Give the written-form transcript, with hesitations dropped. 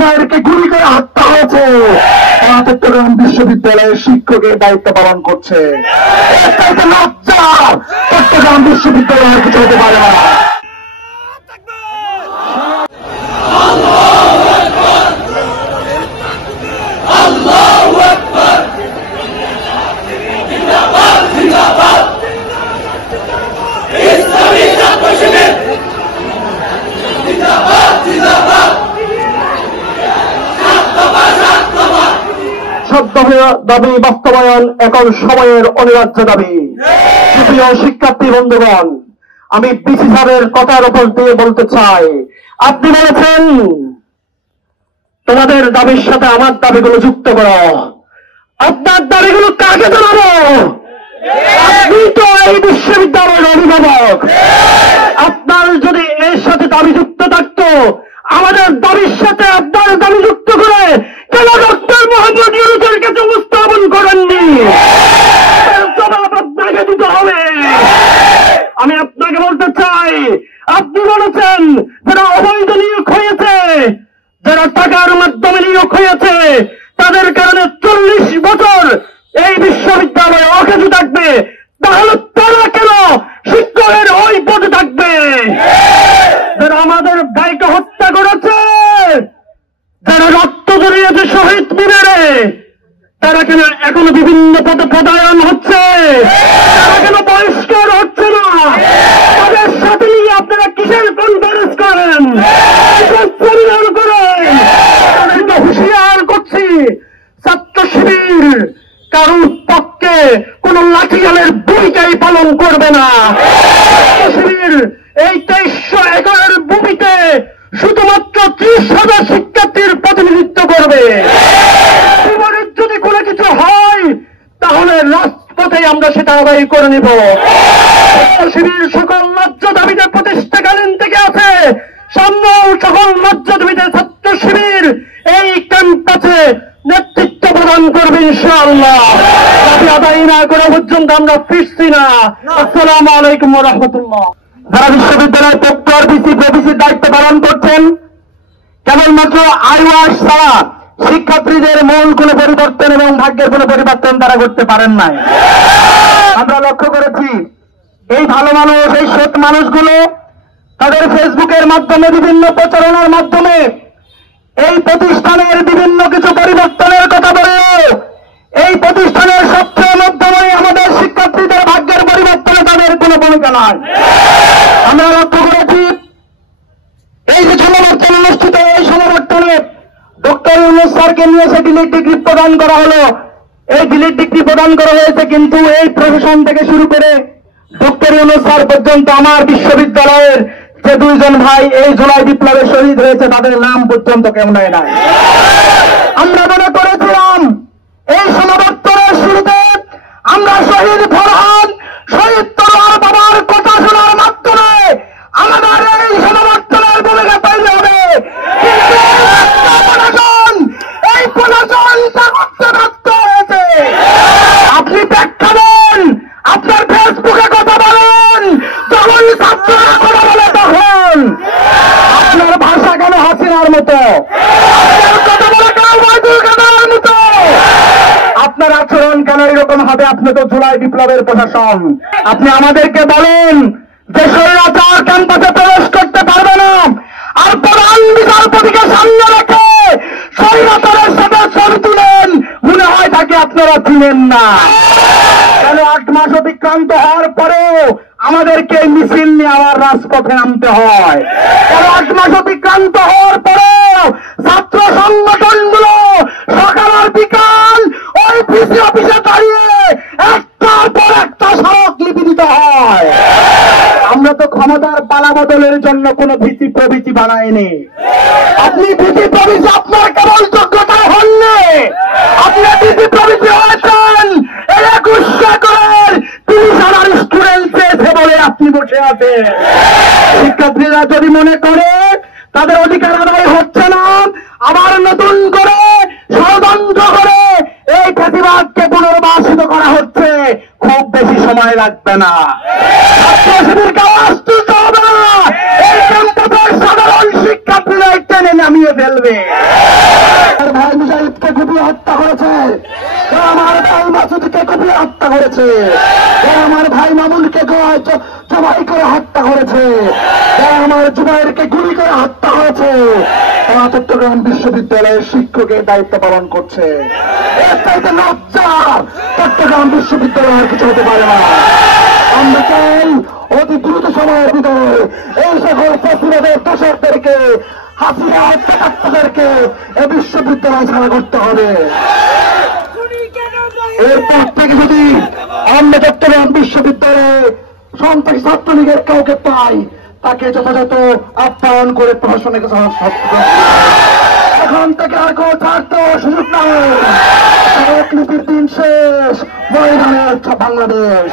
ভাইয়েরকে গুলি করে হত্যা হয়েছে, চট্টগ্রাম বিশ্ববিদ্যালয়ের শিক্ষকের দায়িত্ব পালন করছে। লজ্জা চট্টগ্রাম বিশ্ববিদ্যালয়ের কিছু হতে পারে না। দাবি বাস্তবায়ন এখন সময়ের অনিবার্য দাবি। প্রিয় শিক্ষার্থী বন্ধুগণ, আমি বিসি স্যারের কথার উপর দিয়ে বলতে চাই, আপনি বলেছেন তোমাদের দাবির সাথে আমার দাবিগুলো যুক্ত করো। আপনার দাবিগুলো কাকে জানাবো? আপনি তো এই বিশ্ববিদ্যালয়ের অভিভাবক। আপনার যদি এর সাথে দাবি যুক্ত থাকতো, আমাদের দাবির সাথে আপনার দাবি যুক্ত করে কেন ডক্টর মোহাম্মদ ইউনূসের কাছে উপস্থাপন করেননি? জবাব আপনাকে দিতে হবে। আমি আপনাকে বলতে চাই, আপনি বলেছেন যারা অবৈধ নিয়োগ হয়েছে, যারা টাকার মাধ্যমে নিয়োগ হয়েছে, তাদের কারণে 40 বছর এই বিশ্ববিদ্যালয়ে অকেজু থাকবে। তাহলে তারা কেন শিক্ষকের ওই পদে থাকবে? যারা আমাদের ভাইকে হত্যা করেছে, যারা রক্ত জড়িয়েছে শহীদ মিনারে, তারা কেন এখনো বিভিন্ন পদে পদায়ন হচ্ছে? তারা কেন বহিষ্কার হচ্ছে না? তাদের সাথে নিয়ে আপনারা কিসের কনফারেন্স করেন, সেমিনার করেন? তাদেরকে হুঁশিয়ার করছি, ছাত্র শিবির কারোর পক্ষে কোন লাঠিয়ালের ভূমিকাই পালন করবে না। ছাত্র শিবির এই 2300 একরের ভূমিতে শুধুমাত্র 30,000 শিক্ষার্থীর প্রতিনিধিত্ব করবে। জীবনের যদি কোনো কিছু হয় তাহলে রাজপথে আমরা সেটা আদায় করে নিব। শিবির সকল ন্যায্য দাবিতে প্রতিষ্ঠাকালীন থেকে আছে, সামনেও সকল ন্যায্য দাবিতে ছাত্র শিবির এই ক্যাম্পাসে নেতৃত্ব প্রদান করবে ইনশাআল্লাহ। দাবি আদায় না করা পর্যন্ত আমরা ফিরছি না। আসসালামু আলাইকুম ওয়া রাহমাতুল্লাহ। যারা বিশ্ববিদ্যালয়ের প্রক্টর, ভিসি, প্রভিসির দায়িত্ব পালন করছেন, কেবলমাত্র আইওয়াস ছাড়া শিক্ষার্থীদের মূল কোনো পরিবর্তন এবং ভাগ্যের কোনো পরিবর্তন তারা করতে পারেন নাই। আমরা লক্ষ্য করেছি এই ভালো মানুষ, এই সৎ মানুষগুলো তাদের ফেসবুকের মাধ্যমে, বিভিন্ন প্রচারণার মাধ্যমে এই প্রতিষ্ঠানের বিভিন্ন কিছু পরিবর্তনের কথা বলে, এই প্রতিষ্ঠানের সবচেয়ে মধ্যমণি আমাদের শিক্ষার্থীদের ভাগ্যের পরিবর্তনে তাদের কোনো ভূমিকা নয়। আমরা লক্ষ্য করেছি এই যে সমাবর্তন অনুষ্ঠিত, এই সমাবর্তনে ডক্টর ইউনূস স্যারকে নিয়ে সে ডিলিট ডিগ্রি প্রদান করা হলো। এই ডিলিট ডিগ্রি প্রদান করা হয়েছে, কিন্তু এই প্রশাসন থেকে শুরু করে ডক্টর ইউনূস স্যার পর্যন্ত আমার বিশ্ববিদ্যালয়ের যে 2 জন ভাই এই জুলাই বিপ্লবে শহীদ হয়েছে তাদের নাম পর্যন্ত কেউ নেয় নাই। আমরা মনে করেছিলাম এই সমাবর্তনের শুরুতে আমরা শহীদ ফরহাদ, শহীদ তলোয়ার বাবার কথা শোনার মাধ্যমে আমাদের এই সমাবর্তনের ভূমিকা তৈরি হবে, কিন্তু এই প্রশাসন তা করতে ব্যর্থ হয়েছে। আপনি ব্যাখ্যা দেন, আপনার ফেসবুকে কথা বলেন, যখন ছাত্ররা কথা বলে তখন আপনার ভাষা কেন হাসিনার মতো, আপনার কথা বলে কেন ওয়াইদুল কাদের মতো, আপনার আচরণ কেন এরকম হবে? আপনি তো জুলাই বিপ্লবের প্রশাসন। আপনি আমাদেরকে বলেন যে স্বৈরাচার ক্যাম্পাসে প্রবেশ করতে পারবে না, আর প্রধান বিচারপতিকে সামনে রেখে স্বৈরাচারের সাথে ছবি তুলেন, মনে হয় তাকে আপনারা চিনেন না। কেন 8 মাস অতিক্রান্ত হওয়ার পরেও আমাদেরকে মিছিল নিয়ে আবার রাজপথে নামতে হয়? কেন 8 মাস অতিক্রান্ত হওয়ার পরেও ছাত্র সংগঠনগুলো সকাল আর বিকাল ওই ভিসি অফিসে দাঁড়িয়ে একটার পর একটা সড়ক লিপি দিতে হয়? আমরা তো ক্ষমতার পালা বদলের জন্য কোন ভিসি প্রভিসি বানাইনি। আপনি ভিসি প্রভিসি আপনার কেবল যোগ্যতা হননি, আপনি ভিসি প্রভিসি হয়েছেন 21 একরের 30,000 স্টুডেন্ট পেয়েছে বলে আপনি বসে আছেন। শিক্ষার্থীরা যদি মনে করে তাদের অধিকার আদায় হচ্ছে না, আবার নতুন করে ষড়যন্ত্র করে এই ফ্যাসিবাদকে পুনর্বাসিত করা হচ্ছে, খুব বেশি সময় লাগবে না। ছাত্র শিবিরকে আওয়াজ তুলতে হবে না, এই ক্যাম্পাসের সাধারণ শিক্ষার্থীরা টেনে নামিয়ে ফেলবে। আমার ভাই মুজাহিদকে কুপিয়ে হত্যা করেছে, আমার ভাই মাসুদকে কুপিয়ে হত্যা করেছে, আমার ভাই মামুনকে জবাই করে হত্যা করেছে, আমার জুবাইরকে গুলি করে হত্যা করেছে, তারা চট্টগ্রাম বিশ্ববিদ্যালয়ের শিক্ষকের দায়িত্ব পালন করছে। এর চাইতে লজ্জা চট্টগ্রাম বিশ্ববিদ্যালয়ের কিছু হতে পারে না। আমরা চাই অতি দ্রুত সময়ের ভিতরে এই সকল ফ্যাসিবাদের দোষরদেরকে, হাসিনা হত্যাকারীদেরকে এ বিশ্ববিদ্যালয় ছাড়া করতে হবে। এরপর থেকে যদি আমরা চট্টগ্রাম বিশ্ববিদ্যালয়ে সন্ত্রাসী ছাত্রলীগের কাউকে পাই, তাকে যথাযথ আপ্যায়ন করে প্রশাসনের কাছে এখন থেকে আর কেউ ছাড়তে সুযোগ নাই। লিপির দিন শেষ, ময়দানে বাংলাদেশ।